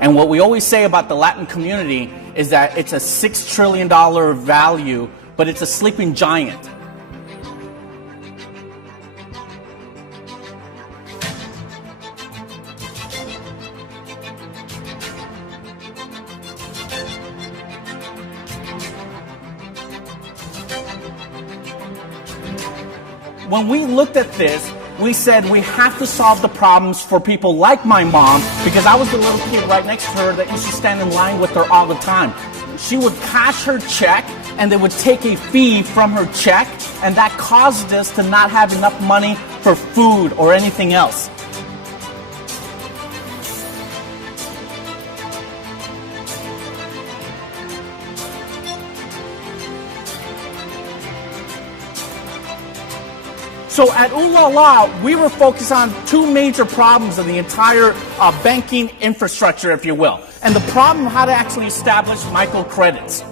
And what we always say about the Latin community is that it's a $6 trillion value, but it's a sleeping giant. When we looked at this, we said we have to solve the problems for people like my mom, because I was the little kid right next to her that used to stand in line with her all the time. She would cash her check and they would take a fee from her check, and that caused us to not have enough money for food or anything else. So at Uulala, we were focused on two major problems of the entire banking infrastructure, if you will. And the problem of how to actually establish microcredits.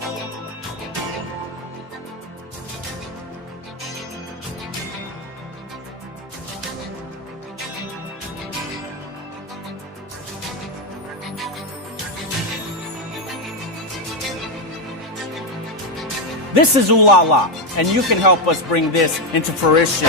This is Uulala, and you can help us bring this into fruition.